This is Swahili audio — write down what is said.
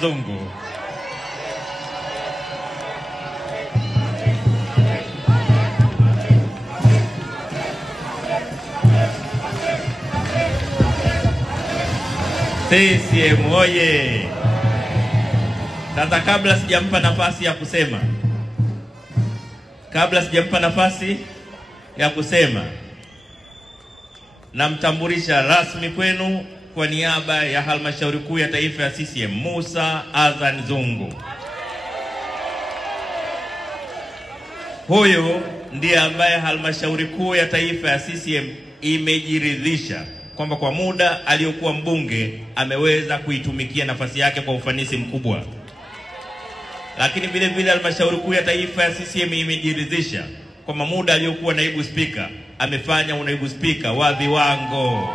Zungu. CCM oye! Sasa kabla sijampa nafasi ya kusema, namtambulisha rasmi kwenu kwa niaba ya Halmashauri Kuu ya Taifa ya CCM Musa Azan Zungu. Huyo ndiye ambaye Halmashauri Kuu ya Taifa ya CCM imejiridhisha kwamba kwa muda aliyokuwa mbunge ameweza kuitumikia nafasi yake kwa ufanisi mkubwa. Lakini vile vile Halmashauri Kuu ya Taifa ya CCM imejiridhisha kwamba muda aliyokuwa naibu spika amefanya unaibu spika wa viwango.